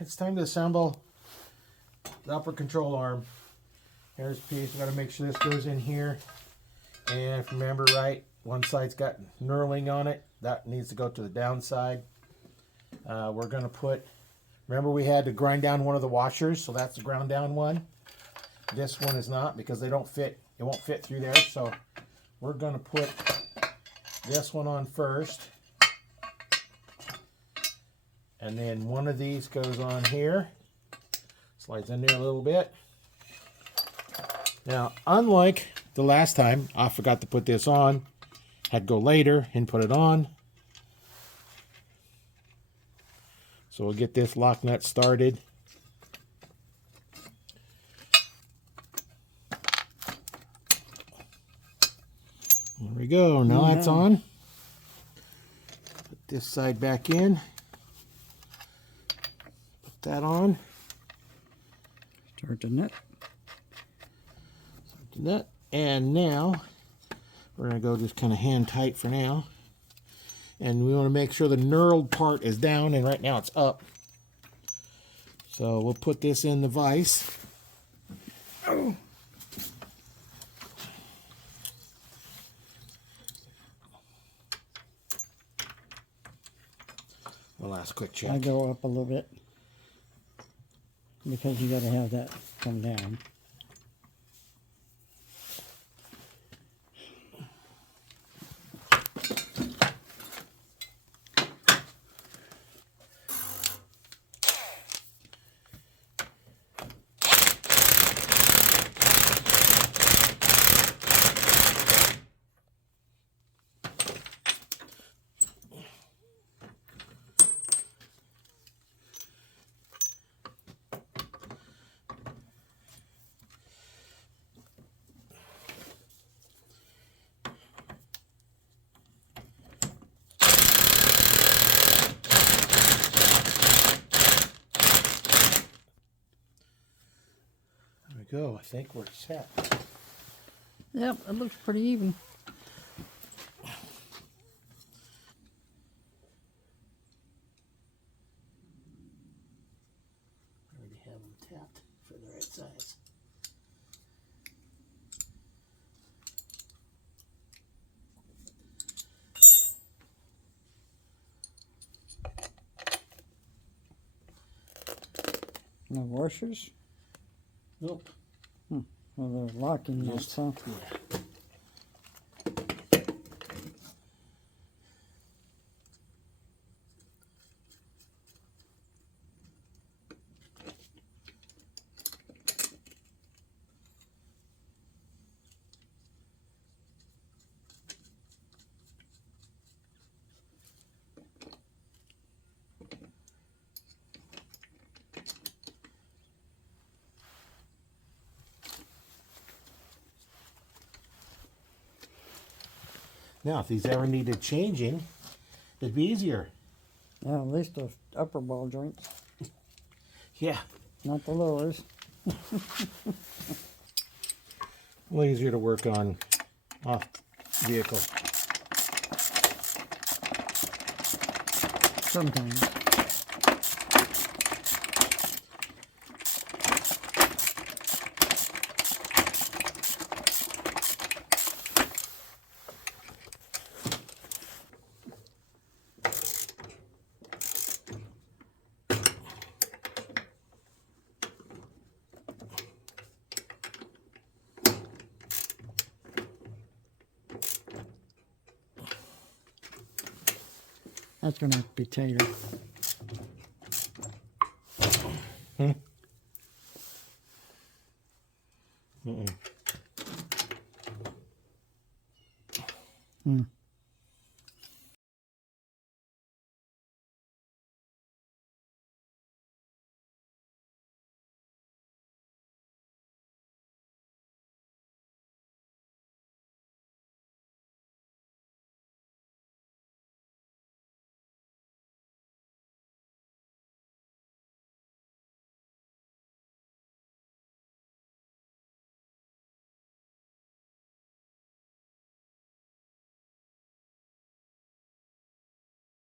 It's time to assemble the upper control arm. Here's a piece. We've got to make sure this goes in here. And if you remember right, one side's got knurling on it. That needs to go to the downside. We're going to put, remember we had to grind down one of the washers, so that's the ground down one. This one is not because they don't fit. It won't fit through there. So we're going to put this one on first. And then one of these goes on here. Slides in there a little bit. Now, unlike the last time, I forgot to put this on. Had to go later and put it on. So we'll get this lock nut started. There we go. Now that's on. Put this side back in. Put that on. Start the nut. Start the nut. And now we're going to go just kind of hand tight for now. And we want to make sure the knurled part is down, and right now it's up. So we'll put this in the vise. Oh. One last quick check. I go up a little bit because you got to have that come down. Go. I think we're set. Yep, it looks pretty even. I already have them tapped for the right size. No washers? Nope. Well, they're locking nuts, huh? Yeah. Now, if these ever needed changing, it'd be easier. Yeah, at least the upper ball joints, Yeah. not the lowers. A little easier to work on off vehicle. Sometimes. That's going to have to be tighter.